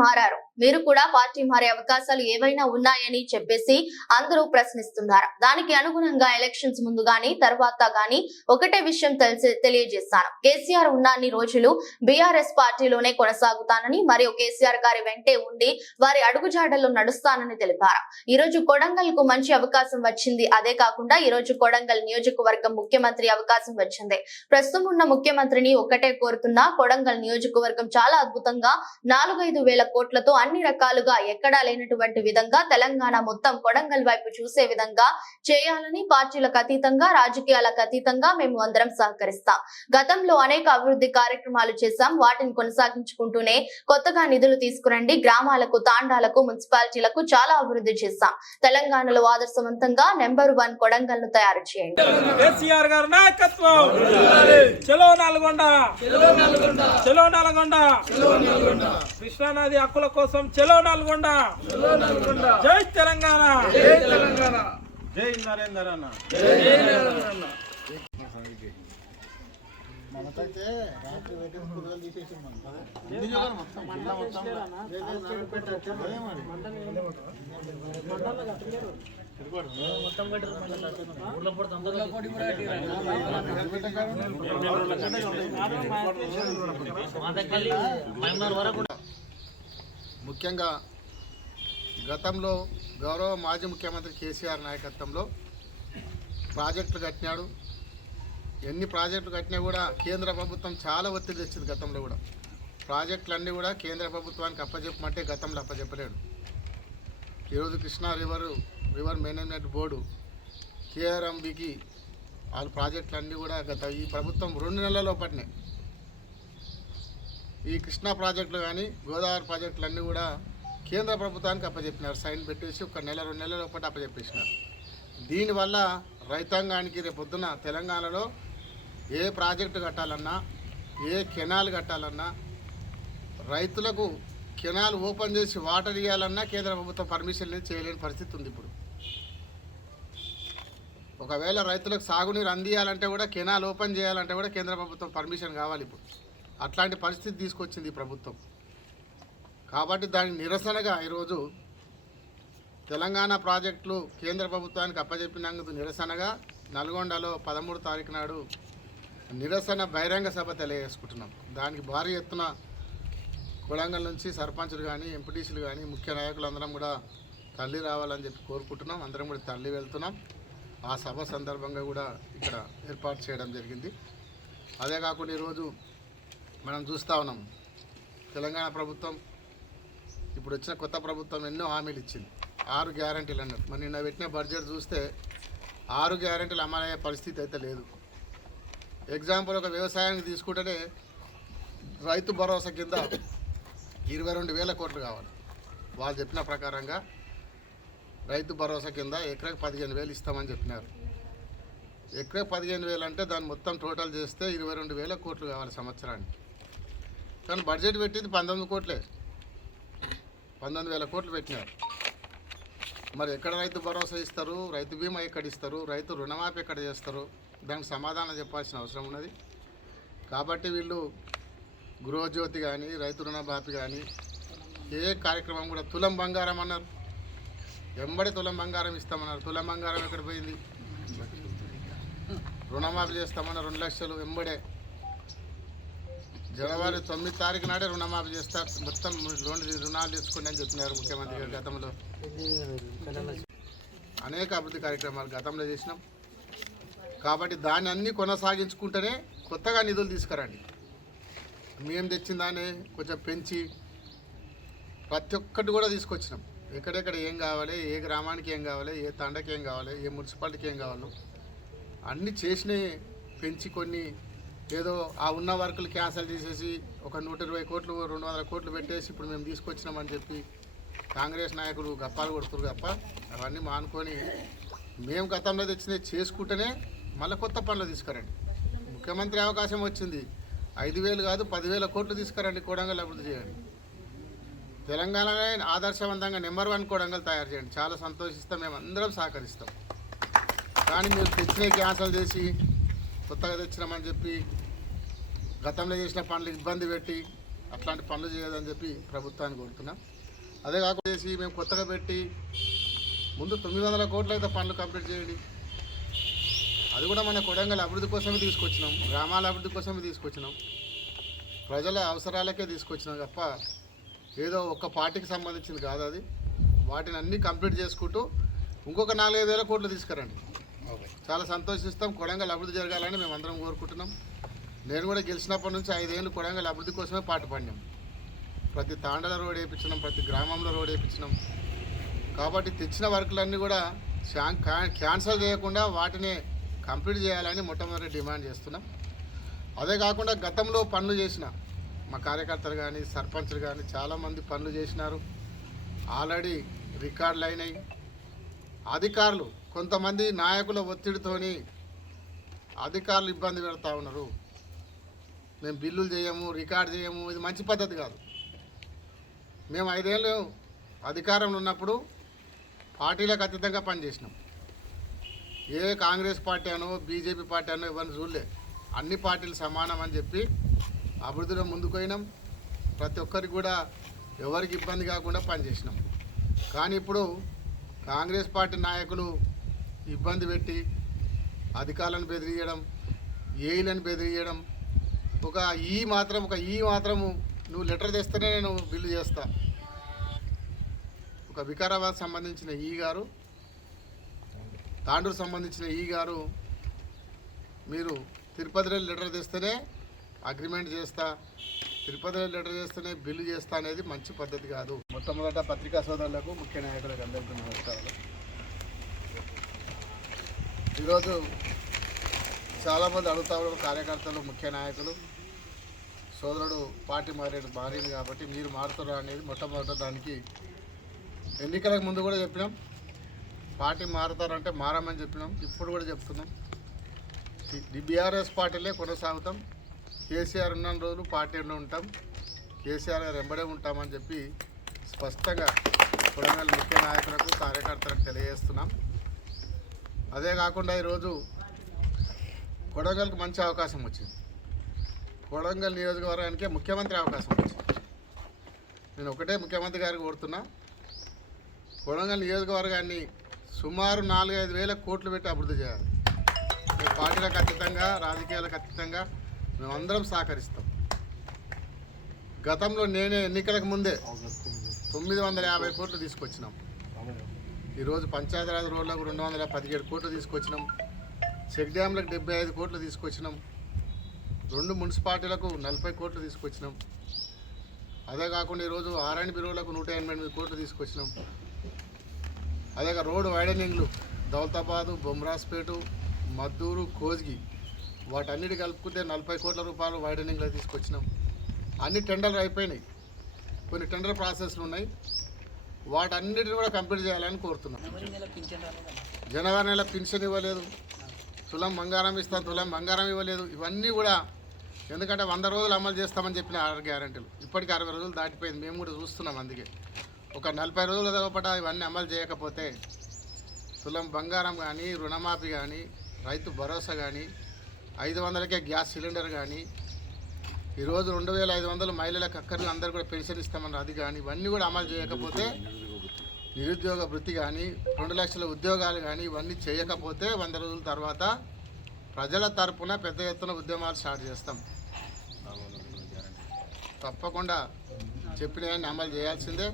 మారారు, మీరు కూడా పార్టీ మారే అవకాశాలు ఏవైనా ఉన్నాయని చెప్పేసి అందరూ ప్రశ్నిస్తున్నారు. దానికి అనుగుణంగా ఎలక్షన్స్ ముందు గాని తర్వాత గాని ఒకటే విషయం తెలియజేస్తాను. కేసీఆర్ ఉన్నన్ని రోజులు బీఆర్ఎస్ పార్టీలోనే కొనసాగుతానని మరియు కేసీఆర్ గారి వెంటే ఉండి వారి అడుగుజాడల్లో నడుస్తానని తెలిపారు. ఈ రోజు కొడంగల్ కు మంచి అవకాశం వచ్చింది. అదే కాకుండా ఈ రోజు కొడంగల్ నియోజకవర్గం ముఖ్యమంత్రి అవకాశం వచ్చింది. ప్రస్తుతం ఉన్న ముఖ్యమంత్రిని ఒక్కటే కోరుతున్నా, కొడంగల్ నియోజకవర్గం చాలా అద్భుతంగా 4-5 వేల కోట్లతో అన్ని రకాలుగా ఎక్కడా లేనటువంటి విధంగా తెలంగాణ మొత్తం కొడంగల్ వైపు చూసే విధంగా చేయాలని పార్టీలకు అతీతంగా రాజకీయాలకు అతీతంగా మేము అందరం సహకరిస్తాం. గతంలో అనేక అభివృద్ధి కార్యక్రమాలు చేశాం. వాటిని కొనసాగించుకుంటూనే కొత్తగా నిధులు తీసుకురండి. గ్రామాలకు, తాండాలకు, మున్సిపాలిటీలకు చాలా అభివృద్ధి చేశాం. తెలంగాణలో ఆదర్శవంతంగా నెంబర్ 1 కొడంగల్ ను తయారు చేయండి. కేసీఆర్ గారి నాయకత్వం. చలో నల్గొండ, చలో నల్గొండ, కృష్ణానది హక్కుల కోసం చలో నల్గొండ. జై తెలంగాణ, జై తెలంగాణ, జై నరేందర్ అన్న, జై నరేందర్ అన్న. మనకైతే రాత్రి వెయిటింగ్ కుదరలు తీసేసి ముఖ్యంగా గతంలో గౌరవ మాజీ ముఖ్యమంత్రి కేసీఆర్ నాయకత్వంలో ప్రాజెక్టులు కట్టినాడు. ఎన్ని ప్రాజెక్టులు కట్టినా కూడా కేంద్ర ప్రభుత్వం చాలా ఒత్తిడి తెచ్చింది. గతంలో కూడా ప్రాజెక్టులన్నీ కూడా కేంద్ర ప్రభుత్వానికి అప్పచెప్పమంటే గతంలో అప్పచెప్పలేడు. ఈరోజు కృష్ణా రివర్ మేనేజ్మెంట్ బోర్డు కేఆర్ఎంబికి వాళ్ళ ప్రాజెక్టులన్నీ కూడా ఈ ప్రభుత్వం 2 నెలల లోపటినే ఈ కృష్ణా ప్రాజెక్టులు కానీ గోదావరి ప్రాజెక్టులన్నీ కూడా కేంద్ర ప్రభుత్వానికి అప్పచెప్పినారు. సైన్ పెట్టేసి 1 నెల 2 నెలల లోపల అప్పచెప్పేసినారు. దీనివల్ల రైతాంగానికి రేపొద్దున తెలంగాణలో ఏ ప్రాజెక్టు కట్టాలన్నా, ఏ కెనాల్ కట్టాలన్నా, రైతులకు కెనాల్ ఓపెన్ చేసి వాటర్ ఇవ్వాలన్నా కేంద్ర ప్రభుత్వం పర్మిషన్ చేయలేని పరిస్థితి ఉంది. ఇప్పుడు ఒకవేళ రైతులకు సాగునీరు అందియాలంటే కూడా, కెనాల్ ఓపెన్ చేయాలంటే కూడా కేంద్ర ప్రభుత్వం పర్మిషన్ కావాలి. ఇప్పుడు అట్లాంటి పరిస్థితి తీసుకొచ్చింది ఈ ప్రభుత్వం. కాబట్టి దానికి నిరసనగా ఈరోజు తెలంగాణ ప్రాజెక్టులు కేంద్ర ప్రభుత్వానికి అప్పచెప్పినందుకు నిరసనగా నల్గొండలో 13 తారీఖు నాడు నిరసన బహిరంగ సభ తెలియజేసుకుంటున్నాం. దానికి భారీ ఎత్తున కొడంగల్ నుంచి సర్పంచులు కానీ, ఎంపీటీసీలు కానీ, ముఖ్య నాయకులు అందరం కూడా తల్లి రావాలని చెప్పి కోరుకుంటున్నాం. అందరం కూడా తల్లి వెళ్తున్నాం. ఆ సభ సందర్భంగా కూడా ఇక్కడ ఏర్పాటు చేయడం జరిగింది. అదే కాకుండా ఈరోజు మనం చూస్తూ ఉన్నాం, తెలంగాణ ప్రభుత్వం ఇప్పుడు వచ్చిన కొత్త ప్రభుత్వం ఎన్నో హామీలు ఇచ్చింది. 6 గ్యారంటీలు అన్నారు. మరి నిన్న పెట్టిన బడ్జెట్ చూస్తే 6 గ్యారంటీలు అమలయ్యే పరిస్థితి అయితే లేదు. ఎగ్జాంపుల్ ఒక వ్యవసాయానికి తీసుకుంటేనే రైతు భరోసా కింద 22,000 కోట్లు కావాలి. వాళ్ళు చెప్పిన ప్రకారంగా రైతు భరోసా కింద ఎకరాకి 15,000 ఇస్తామని చెప్పినారు. ఎకరాకి 15,000 అంటే దాన్ని మొత్తం టోటల్ చేస్తే 22,000 కోట్లు కావాలి సంవత్సరానికి. కానీ బడ్జెట్ పెట్టింది 19 కోట్లే, 19,000 కోట్లు పెట్టినారు. మరి ఎక్కడ రైతు భరోసా ఇస్తారు, రైతు బీమా ఎక్కడ ఇస్తారు, రైతు రుణమాఫీ ఎక్కడ చేస్తారు? దానికి సమాధానం చెప్పాల్సిన అవసరం ఉన్నది. కాబట్టి వీళ్ళు గృహజ్యోతి కానీ, రైతు రుణమాఫీ కానీ, ఏ కార్యక్రమం కూడా తులం బంగారం అన్నారు. ఎంబడి తులం బంగారం ఇస్తామన్నారు. తులం బంగారం ఎక్కడ పోయింది? రుణమాఫీ చేస్తామన్నారు 2 లక్షలు ఎంబడే. జనవరి 9 తారీఖు నాడే రుణమాఫీ చేస్తారు, మొత్తం రుణాలు తెచ్చుకోండి అని చెప్పినారు ముఖ్యమంత్రి గారు. గతంలో అనేక అభివృద్ధి కార్యక్రమాలు గతంలో చేసినాం. కాబట్టి దాన్ని అన్నీ కొనసాగించుకుంటేనే కొత్తగా నిధులు తీసుకురండి. మేము తెచ్చిన దాన్ని కొంచెం పెంచి ప్రతి ఒక్కటి కూడా తీసుకొచ్చినాం. ఎక్కడెక్కడ ఏం కావాలి, ఏ గ్రామానికి ఏం కావాలి, ఏ తండకి ఏం కావాలి, ఏ మున్సిపాలిటీకి ఏం కావాలో అన్నీ చేసినవి పెంచి కొన్ని ఏదో ఆ ఉన్న వర్కులు క్యాన్సిల్ చేసేసి ఒక 120 కోట్లు 200 కోట్లు పెట్టేసి ఇప్పుడు మేము తీసుకొచ్చినామని చెప్పి కాంగ్రెస్ నాయకులు గప్పాలు కొడుతున్నారు తప్ప అవన్నీ మానుకొని మేము గతంలో తెచ్చినవి చేసుకుంటేనే మళ్ళీ కొత్త పనులు తీసుకురండి. ముఖ్యమంత్రి అవకాశం వచ్చింది, 5,000 కాదు 10,000 కోట్లు తీసుకురండి, కొడంగల్ అభివృద్ధి చేయండి. తెలంగాణలో ఆదర్శవంతంగా నెంబర్ 1 కొడంగల్ తయారు చేయండి. చాలా సంతోషిస్తాం, మేము అందరం సహకరిస్తాం. కానీ మీరు తెచ్చినవి క్యాన్సిల్ చేసి కొత్తగా తెచ్చినామని చెప్పి గతంలో చేసిన పనులు ఇబ్బంది పెట్టి అట్లాంటి పనులు చేయదని చెప్పి ప్రభుత్వాన్ని కోరుతున్నాం. అదే కాకుండా చేసి మేము కొత్తగా పెట్టి ముందు 900 కోట్లు అయితే పనులు కంప్లీట్ చేయండి. అది కూడా మన కొడంగల్ అభివృద్ధి కోసమే తీసుకొచ్చినాం, గ్రామాల అభివృద్ధి కోసమే తీసుకొచ్చినాం, ప్రజల అవసరాలకే తీసుకొచ్చినాం తప్ప ఏదో ఒక్క పార్టీకి సంబంధించింది కాదు అది. వాటిని అన్నీ కంప్లీట్ చేసుకుంటూ ఇంకొక 4-5 కోట్లు తీసుకురండి. చాలా సంతోషిస్తాం. కొడంగల్ అభివృద్ధి జరగాలని మేము అందరం కోరుకుంటున్నాం. నేను కూడా గెలిచినప్పటి నుంచి 5 ఏళ్ళు కొడంగల్ అభివృద్ధి కోసమే పాటు పడినాం. ప్రతి తాండల రోడ్ వేయించినాం, ప్రతి గ్రామంలో రోడ్ వేయించినాం. కాబట్టి తెచ్చిన వర్కులన్నీ కూడా క్యాన్సల్ చేయకుండా వాటిని కంప్లీట్ చేయాలని మొట్టమొదటి డిమాండ్ చేస్తున్నాం. అదే కాకుండా గతంలో పనులు చేసిన మా కార్యకర్తలు కానీ సర్పంచ్లు కానీ చాలామంది పనులు చేసినారు, ఆల్రెడీ రికార్డులు అయినాయి. అధికారులు కొంతమంది నాయకుల ఒత్తిడితోని అధికారులు ఇబ్బంది పెడతా ఉన్నారు. మేము బిల్లులు చేయము, రికార్డు చేయము, ఇది మంచి పద్ధతి కాదు. మేము 5 ఏళ్ళు అధికారంలో ఉన్నప్పుడు పార్టీలకు అతీతంగా పనిచేసినాం. ఏ కాంగ్రెస్ పార్టీ అనో బీజేపీ పార్టీ అనో ఎవరిని చూడలే, అన్ని పార్టీలు సమానం అని చెప్పి అభివృద్ధిలో ముందుకు పోయినాం. ప్రతి ఒక్కరికి కూడా ఎవరికి ఇబ్బంది కాకుండా పనిచేసినాం. కానీ ఇప్పుడు కాంగ్రెస్ పార్టీ నాయకులు ఇబ్బంది పెట్టి అధికారులను బెదిరియడం, ఏఈలను బెదిరియడం, ఒక ఈ మాత్రము నువ్వు లెటర్ తెస్తేనే నేను బిల్లు చేస్తా. ఒక వికారాబాద్ సంబంధించిన ఈ గారు, తాండూరు సంబంధించిన ఈ గారు, మీరు తిరుపతిలో లెటర్ తెస్తేనే అగ్రిమెంట్ చేస్తా, తిరుపతిలో లెటర్ చేస్తేనే బిల్లు చేస్తా అనేది మంచి పద్ధతి కాదు. మొట్టమొదట పత్రికా సోదరులకు, ముఖ్య నాయకులకు అందరికీ నమస్కారాలు. ఈరోజు చాలామంది అడుగుతా ఉన్నారు కార్యకర్తలు, ముఖ్య నాయకులు, సోదరుడు పార్టీ మారింది కాబట్టి మీరు మారుతారా అనేది మొట్టమొదట దానికి ఎన్నికలకు ముందు కూడా చెప్పినాం. పార్టీ మారుతారంటే మారమని చెప్పినాం, ఇప్పుడు కూడా చెప్తున్నాం. బీఆర్ఎస్ పార్టీలే కొనసాగుతాం. కేసీఆర్ ఉన్న రోజులు పార్టీలో ఉంటాం, కేసీఆర్ గారు వెంబడే ఉంటామని చెప్పి స్పష్టంగా కొడంగల్ ముఖ్య నాయకులకు కార్యకర్తలకు తెలియజేస్తున్నాం. అదే కాకుండా ఈరోజు కొడంగల్కి మంచి అవకాశం వచ్చింది. కొడంగల్ నియోజకవర్గానికే ముఖ్యమంత్రి అవకాశం వచ్చింది. నేను ఒకటే ముఖ్యమంత్రి గారికి కోరుతున్నా, కొడంగల్ నియోజకవర్గాన్ని సుమారు 4-5 వేల కోట్లు పెట్టి అభివృద్ధి చేయాలి. మేము పార్టీలకు అతీతంగా, రాజకీయాలకు అతీతంగా మేమందరం సహకరిస్తాం. గతంలో నేనే ఎన్నికలకు ముందే 950 కోట్లు తీసుకొచ్చినాం. ఈరోజు పంచాయతీరాజ్ రోడ్లకు 217 కోట్లు తీసుకొచ్చినాం. చెక్ డ్యాంలకు 75 కోట్లు తీసుకొచ్చినాం. 2 మున్సిపాలిటీలకు 40 కోట్లు తీసుకొచ్చినాం. అదే కాకుండా ఈరోజు ఆర్ఎండ్ బిరోలకు 188 కోట్లు తీసుకొచ్చినాం. అదే రోడ్డు వైడనింగ్లు దౌలతాబాదు, బొమ్రాస్పేటు, మద్దూరు, కోజ్గి వాటన్నిటి కలుపుకుంటే 40 కోట్ల రూపాయలు వైడనింగ్లో తీసుకొచ్చినాం. అన్ని టెండర్లు అయిపోయినాయి, కొన్ని టెండర్ ప్రాసెస్లు ఉన్నాయి. వాటన్నిటిని కూడా కంప్లీట్ చేయాలని కోరుతున్నాం. జనవరి నెల పింఛన్ ఇవ్వలేదు, తులం బంగారం ఇస్తాను, తులం బంగారం ఇవ్వలేదు. ఇవన్నీ కూడా ఎందుకంటే 100 రోజులు అమలు చేస్తామని చెప్పిన 6 గ్యారెంటీలు ఇప్పటికీ 60 రోజులు దాటిపోయింది. మేము కూడా చూస్తున్నాం. అందుకే ఒక 40 రోజుల దగ్గర ఇవన్నీ అమలు చేయకపోతే తులం బంగారం కానీ, రుణమాఫీ కానీ, రైతు భరోసా కానీ, 500కే గ్యాస్ సిలిండర్ కానీ, ఈరోజు 2500 మహిళలకు అక్కర్లు అందరూ కూడా పెన్షన్ ఇస్తామన్నారు అది కానీ, ఇవన్నీ కూడా అమలు చేయకపోతే నిరుద్యోగ వృత్తి కానీ, 2 లక్షల ఉద్యోగాలు కానీ ఇవన్నీ చేయకపోతే 100 రోజుల తర్వాత ప్రజల తరపున పెద్ద ఎత్తున ఉద్యమాలు స్టార్ట్ చేస్తాం. తప్పకుండా చెప్పినవన్నీ అమలు చేయాల్సిందే.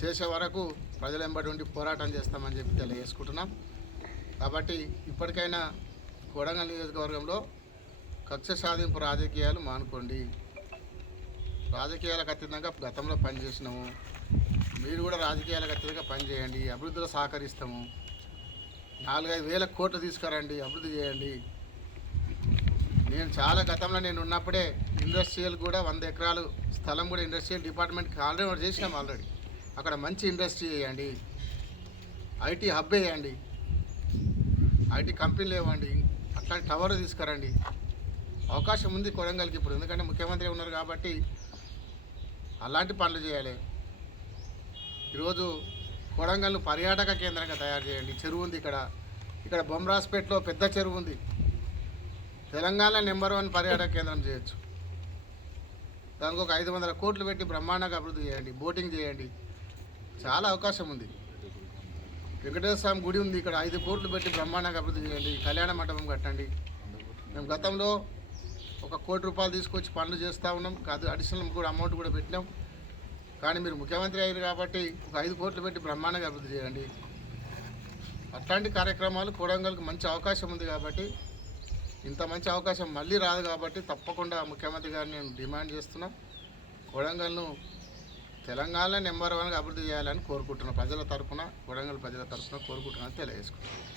చేసే వరకు ప్రజల వెంబడి ఉండి పోరాటం చేస్తామని చెప్పి తెలియజేసుకుంటున్నాం. కాబట్టి ఇప్పటికైనా కొడంగల్ నియోజకవర్గంలో కక్ష సాధింపు రాజకీయాలు మానుకోండి. రాజకీయాలకు అతీతంగా గతంలో పనిచేసినాము, మీరు కూడా రాజకీయాలకు అతీతంగా పనిచేయండి. అభివృద్ధిలో సహకరిస్తాము. 4-5 వేల కోట్లు తీసుకురండి, అభివృద్ధి చేయండి. నేను చాలా గతంలో నేను ఉన్నప్పుడే ఇండస్ట్రియల్ కూడా 100 ఎకరాలు స్థలం కూడా ఇండస్ట్రియల్ డిపార్ట్మెంట్కి ఆల్రెడీ చేసినాం. ఆల్రెడీ అక్కడ మంచి ఇండస్ట్రీ వేయండి, ఐటీ హబ్ వేయండి, ఐటీ కంపెనీలు ఇవ్వండి, అట్లాంటి టవర్ తీసుకురండి. అవకాశం ఉంది కొడంగల్కి ఇప్పుడు, ఎందుకంటే ముఖ్యమంత్రి ఉన్నారు కాబట్టి అలాంటి పనులు చేయాలి. ఈరోజు కొడంగల్ను పర్యాటక కేంద్రంగా తయారు చేయండి. చెరువు ఉంది ఇక్కడ బొమ్రాస్పేటలో పెద్ద చెరువు ఉంది. తెలంగాణ నెంబర్ 1 పర్యాటక కేంద్రం చేయొచ్చు. దానికి ఒక 500 కోట్లు పెట్టి బ్రహ్మాండంగా అభివృద్ధి చేయండి, బోటింగ్ చేయండి, చాలా అవకాశం ఉంది. వెంకటేశ్వర స్వామి గుడి ఉంది, ఇక్కడ 5 కోట్లు పెట్టి బ్రహ్మాండంగా అభివృద్ధి చేయండి, కళ్యాణ మండపం కట్టండి. మేము గతంలో 1 కోటి రూపాయలు తీసుకొచ్చి పనులు చేస్తూ ఉన్నాం, కాదు అడిషనల్ కూడా అమౌంట్ కూడా పెట్టినాం. కానీ మీరు ముఖ్యమంత్రి అయ్యారు కాబట్టి ఒక 5 కోట్లు పెట్టి బ్రహ్మాండంగా అభివృద్ధి చేయండి. అట్లాంటి కార్యక్రమాలు కొడంగల్కి మంచి అవకాశం ఉంది కాబట్టి, ఇంత మంచి అవకాశం మళ్ళీ రాదు కాబట్టి తప్పకుండా ముఖ్యమంత్రి గారిని నేను డిమాండ్ చేస్తున్నా, కొడంగల్ను తెలంగాణ నెంబర్ 1గా అభివృద్ధి చేయాలని కోరుకుంటున్నాను. ప్రజల తరఫున, కొడంగల్ ప్రజల తరఫున కోరుకుంటున్నాను, తెలియజేసుకుంటున్నాను.